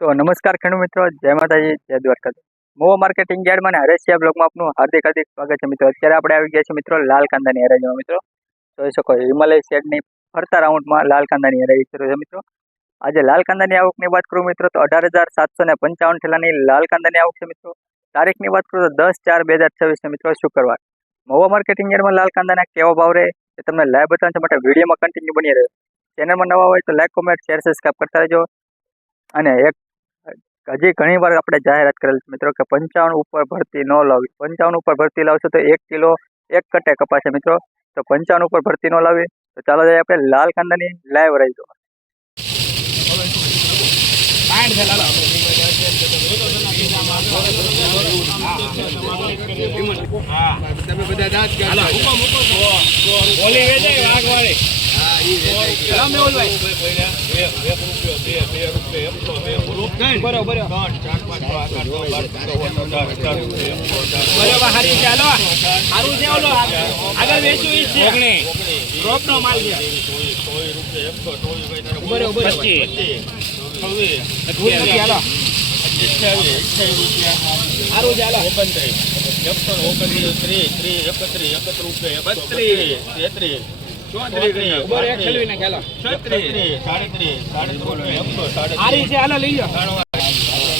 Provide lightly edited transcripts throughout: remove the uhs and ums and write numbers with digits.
તો નમસ્કાર ખેડૂત મિત્રો, જય માતાજી, જય દ્વારકા. મોવા માર્કેટિંગ યાર્ડમાં અને હરેશિયા બ્લોગમાં આપનું હાર્દિક સ્વાગત છે મિત્રો. અત્યારે આપણે આવી ગયા છે મિત્રો લાલ કાંદાની હરાજીમાં મિત્રો. જોઈ શકો હિમાલય શેડની ફરતા રાઉન્ડમાં લાલ કાંદાની હરાજી શરૂ છે મિત્રો. આજે લાલ કાંદાની આવકની વાત કરું મિત્રો તો 18,755 ઠેલાની લાલ કાંદાની આવક છે મિત્રો. તારીખની વાત કરું તો 10/4/2026 છે મિત્રો, શુક્રવાર. મોવા માર્કેટિંગ યાર્ડમાં લાલ કાંદાના કેવો ભાવ રહે એ તમને લાઈવ બતાવવા માટે વિડીયોમાં કન્ટિન્યુ બની રહ્યો. ચેનલમાં નવા હોય તો લાઈક, કોમેન્ટ, શેર, સબસ્ક્રાઈબ કરતા રહેજો. અને હજી ઘણી વાર આપણે જાહેરાત કરેલ છે મિત્રો કે 55 ઉપર ભરતી ન લાવી. 55 ઉપર ભરતી લાવશો તો 1 કિલો 1 કટે કપાશે મિત્રો. તો 55 ઉપર ભરતી ન લાવી તો ચાલો જઈએ આપણે લાલ કાંદાની લાઈવ રહી જો.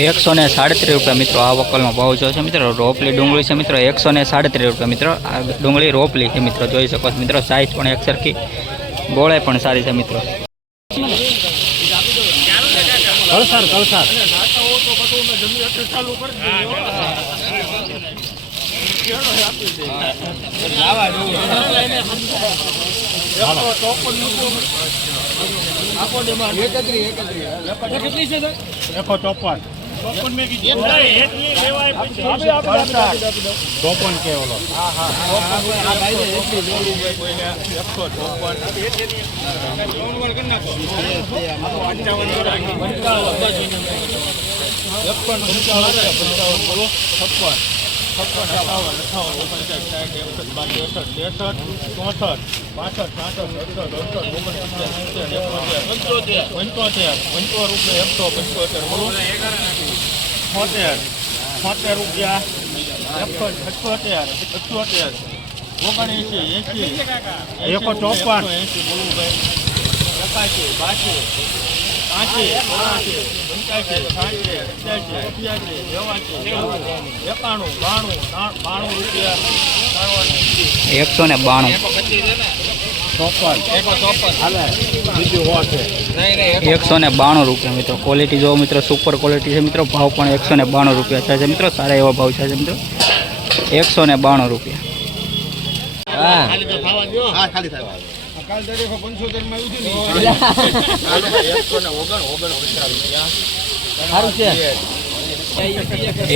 ₹137 મિત્રો આ વકલનો ભાવ જો છે મિત્રો. રોપલી ડુંગળી છે મિત્રો, ₹137 મિત્રો. આ ડુંગળી રોપલી છે મિત્રો, જોઈ શકો છો મિત્રો. સાઈઝ પણ એક સરખી, ગોળાઈ પણ સારી છે મિત્રો. ₹192 મિત્રો. ક્વોલિટી જો મિત્રો, સુપર ક્વોલિટી છે મિત્રો. ભાવ પણ ₹192 છે મિત્રો. સારા એવા ભાવ છે મિત્રો. ₹192.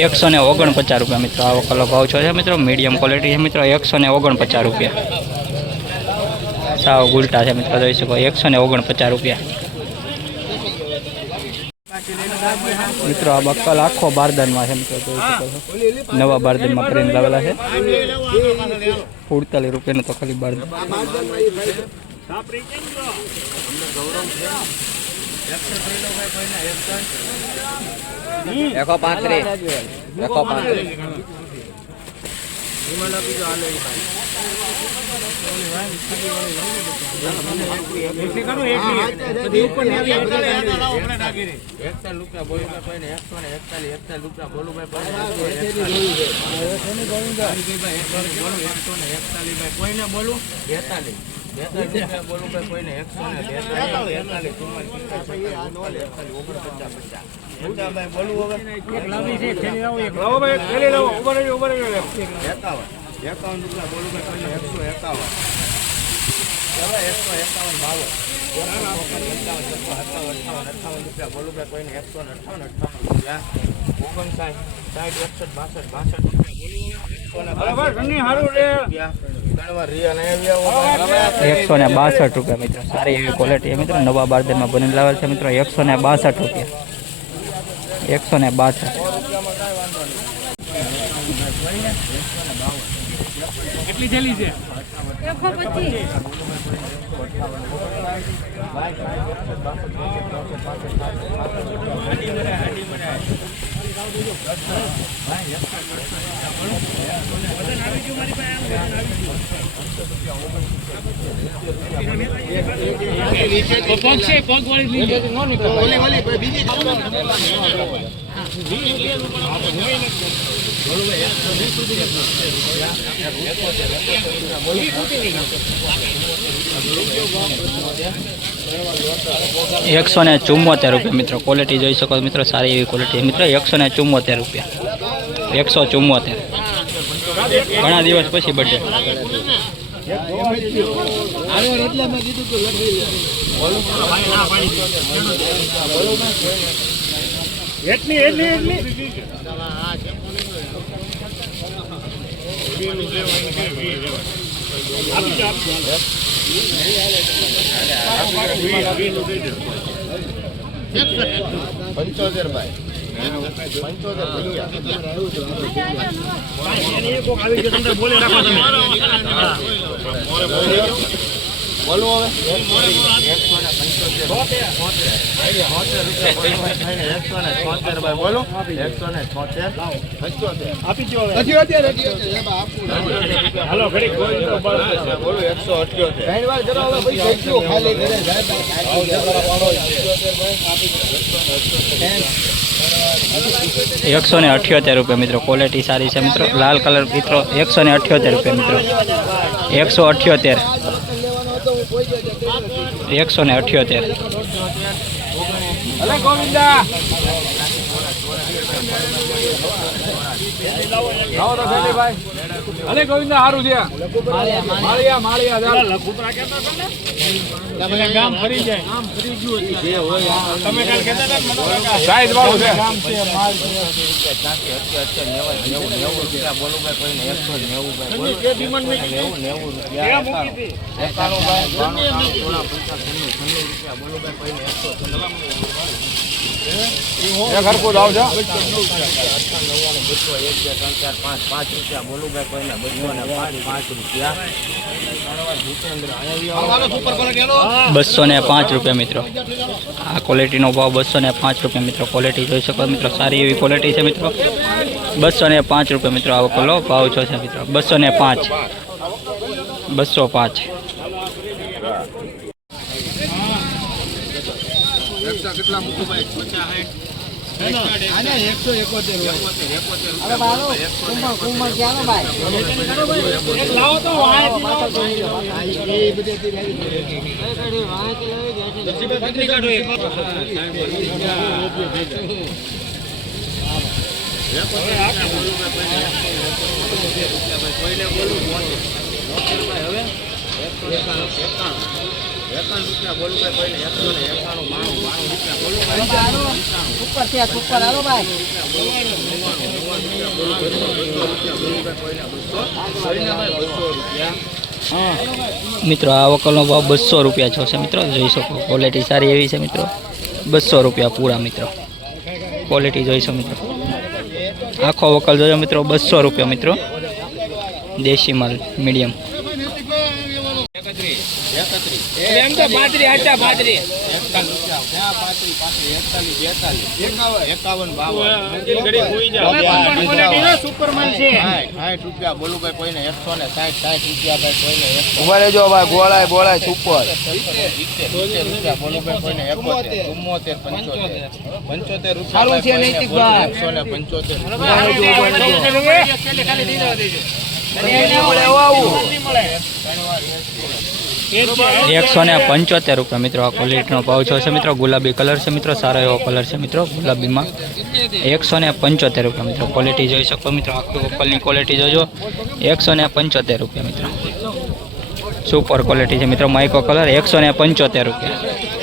₹149 મિત્રો. આ વકલનો ભાવ છે મિત્રો. મીડિયમ ક્વોલિટી છે મિત્રો. ₹149. સાવ ગુલટા છે મિત્રો, જોઈ શકો. ₹149 મિત્રો. આ બક્કલ આખો બારદાનમાં છે મિત્રો, જોઈ શકો છો. નવા બારદાનમાં કરીને લાવેલા છે. ₹48 તો ખાલી બારદાન. ₹162 મિત્રો. સારી એવી ક્વોલિટી મિત્રો. નવા બારદાનમાં બની લાવેલ છે મિત્રો. ₹162. 162. કેટલી થેલી છે? 125. ₹174 મિત્રો क्वालिटी જોઈ શકો મિત્રો સારી એવી ક્વોલિટી મિત્રો ₹174 174 ઘણા દિવસ પછી બર્થડે બોલો હવે 175 ભાઈ બોલો 176 આપી દો હવે હાલો ઘડી કોઈ બોલો 178 ત્રણ વાર જરા હવે ભાઈ કેટલું ખાલી કરે જાય ₹178 મિત્રો क्वालिटी सारी है मित्रों लाल कलर मित्रों ₹178 मित्रों 178 178 અલે ગોવિંદા લાવો તો ફેલી ભાઈ અલે ગોવિંદા હારું છે માળિયા લખુતરા કેતા હતા ને તમે ગામ ફરી જાય આમ ફરી ગયું છે હોય તમે કાલ કહેતા હતા મનોકાકા સાઈઝ વાળું છે ગામ છે માલ છે ત્યાંથી 90 રૂપિયા બોલો ભાઈ કોઈને 190 ભાઈ બોલો કે ડિમાન્ડ મે 90 રૂપિયા મૂકી હતી 91 ભાઈ 90 રૂપિયા બોલો ભાઈ કોઈને 190 એ ઘર કો જાવ જા 98 રૂપિયા બોલું ભાઈ કોઈને 205 રૂપિયા મિત્રો આ ક્વોલિટીનો ભાવ 205 રૂપિયા મિત્રો ક્વોલિટી જોઈ શકો મિત્રો સારી એવી ક્વોલિટી છે મિત્રો 205 રૂપિયા મિત્રો આવો કોલો ભાવ છો છે મિત્રો 205 કેટલા મૂકું ભાઈ 50 આને 171 અરે બાલો કુંમર ક્યાંનો ભાઈ લાવો તો વાય એ બધી બદલી કાઢો ₹51 બોલું ભાઈ 191 ઉપર હાલો ભાઈ મિત્રો આ વકલનો ભાવ 200 રૂપિયા છે મિત્રો જોઈ શકો ક્વોલિટી સારી એવી છે મિત્રો 200 રૂપિયા પૂરા મિત્રો ક્વોલિટી જોઈ શકો મિત્રો આખો વકલ જોજો મિત્રો 200 રૂપિયા મિત્રો દેશી માલ મીડિયમ એમ તો 35 આટા 35 સુપરમાન છે 60 રૂપિયા બોલું ભાઈ કોઈને 160 રૂપિયા ભાઈ કોઈને ઉભા રહેજો ભાઈ બોલાય સુપર 70 રૂપિયા બોલું ભાઈ કોઈને 71 75 રૂપિયા છે નૈતિકભાઈ 175 રૂપિયા મિત્રો આ ક્વોલિટીનો ભાવ છે મિત્રો ગુલાબી કલર છે મિત્રો સારો એવો કલર છે મિત્રો ગુલાબીમાં 175 રૂપિયા મિત્રો ક્વોલિટી જોઈ શકો મિત્રો આખી વકલની ક્વોલિટી જોજો 175 રૂપિયા મિત્રો સુપર ક્વોલિટી છે મિત્રો માઇકો કલર 175 રૂપિયા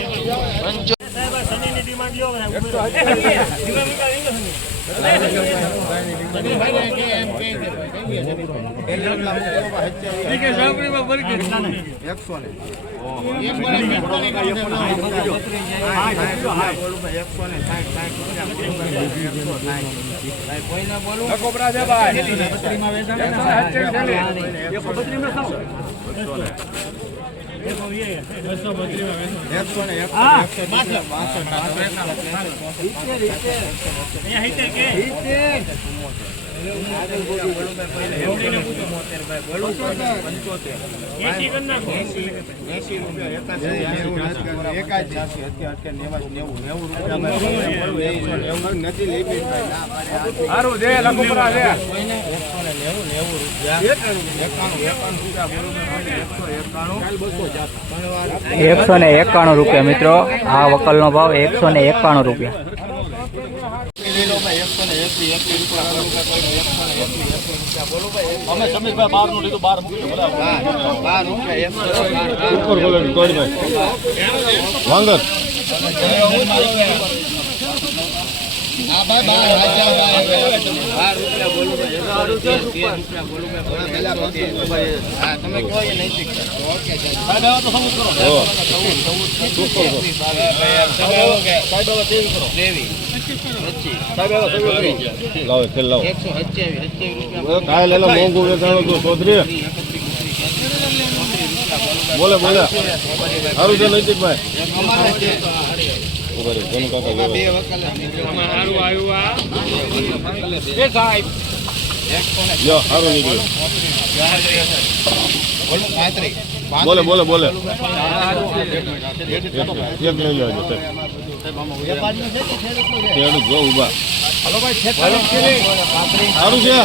સારું છે લખુપરા છે 191 રૂપિયા મિત્રો. આ વકલનો ભાવ 191 રૂપિયા. અમે સમીરભાઈ 12 નું લીધું 12 મૂક્યું બરાબર. વાંગર મોંઘું વેચાણું તો ચૌધરી બોલે બોલે સારું છે નૈતિકભાઈ સારું નીકળ્યું બોલે બોલે બોલે એક લઈ લેજો ખેડૂત જો ઉભા સારું છે.